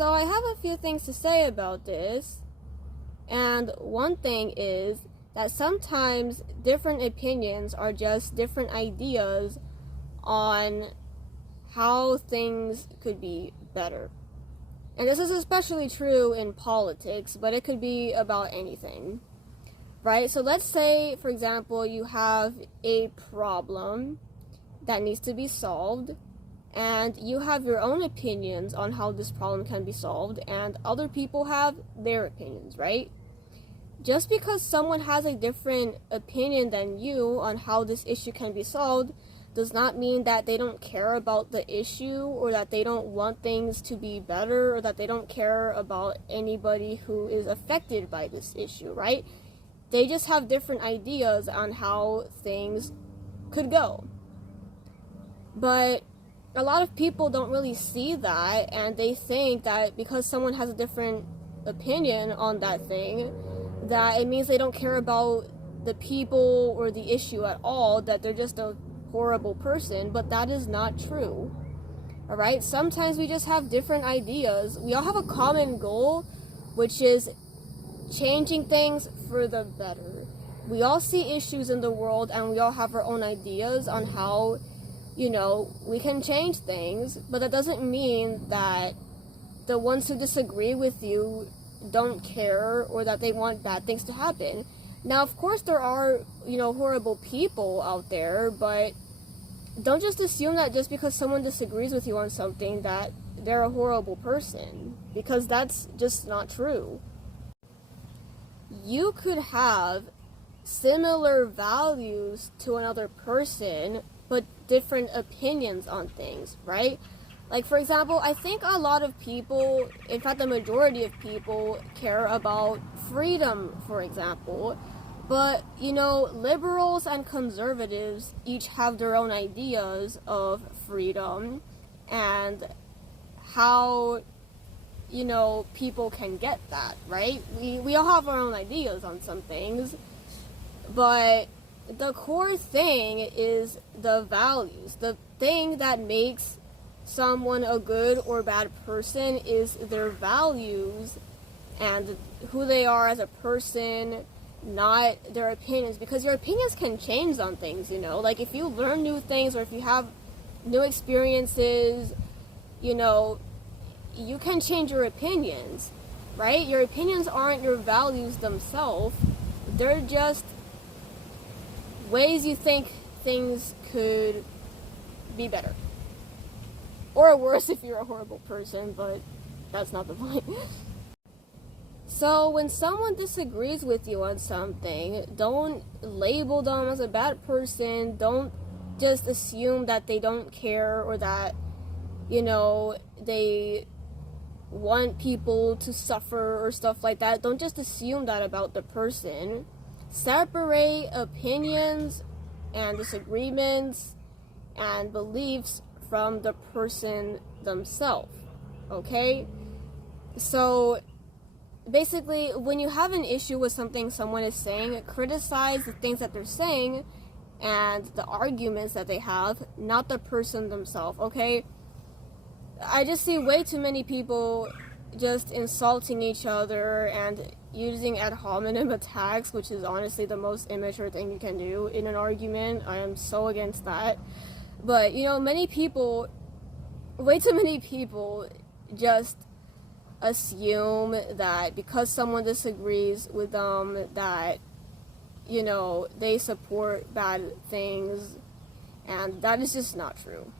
So I have a few things to say about this. And one thing is that sometimes different opinions are just different ideas on how things could be better. And this is especially true in politics, but it could be about anything, right? So let's say, for example, you have a problem that needs to be solved, and you have your own opinions on how this problem can be solved, and other people have their opinions, right? Just because someone has a different opinion than you on how this issue can be solved does not mean that they don't care about the issue, or that they don't want things to be better, or that they don't care about anybody who is affected by this issue, right? They just have different ideas on how things could go. But a lot of people don't really see that, and they think that because someone has a different opinion on that thing, that it means they don't care about the people or the issue at all, that they're just a horrible person. But that is not true. Alright? Sometimes we just have different ideas. We all have a common goal, which is changing things for the better. We all see issues in the world, and we all have our own ideas on how, we can change things. But that doesn't mean that the ones who disagree with you don't care, or that they want bad things to happen. Now, of course, there are, horrible people out there, but don't just assume that just because someone disagrees with you on something that they're a horrible person, because that's just not true. You could have similar values to another person, but different opinions on things, right? Like, for example, I think a lot of people, in fact, the majority of people, care about freedom, for example. But, liberals and conservatives each have their own ideas of freedom and how, people can get that, right? We all have our own ideas on some things, but the core thing is the values. The thing that makes someone a good or bad person is their values and who they are as a person, not their opinions, because your opinions can change on things, like if you learn new things, or if you have new experiences, you can change your opinions, right? Your opinions aren't your values themselves. They're just ways you think things could be better. Or worse if you're a horrible person, but that's not the point. So when someone disagrees with you on something, don't label them as a bad person. Don't just assume that they don't care, or that, they want people to suffer or stuff like that. Don't just assume that about the person. Separate opinions and disagreements and beliefs from the person themselves, okay? So basically, when you have an issue with something someone is saying, criticize the things that they're saying and the arguments that they have, not the person themselves, okay? I just see way too many people just insulting each other and using ad hominem attacks, which is honestly the most immature thing you can do in an argument. I am so against that. But, way too many people just assume that because someone disagrees with them that, they support bad things, and that is just not true.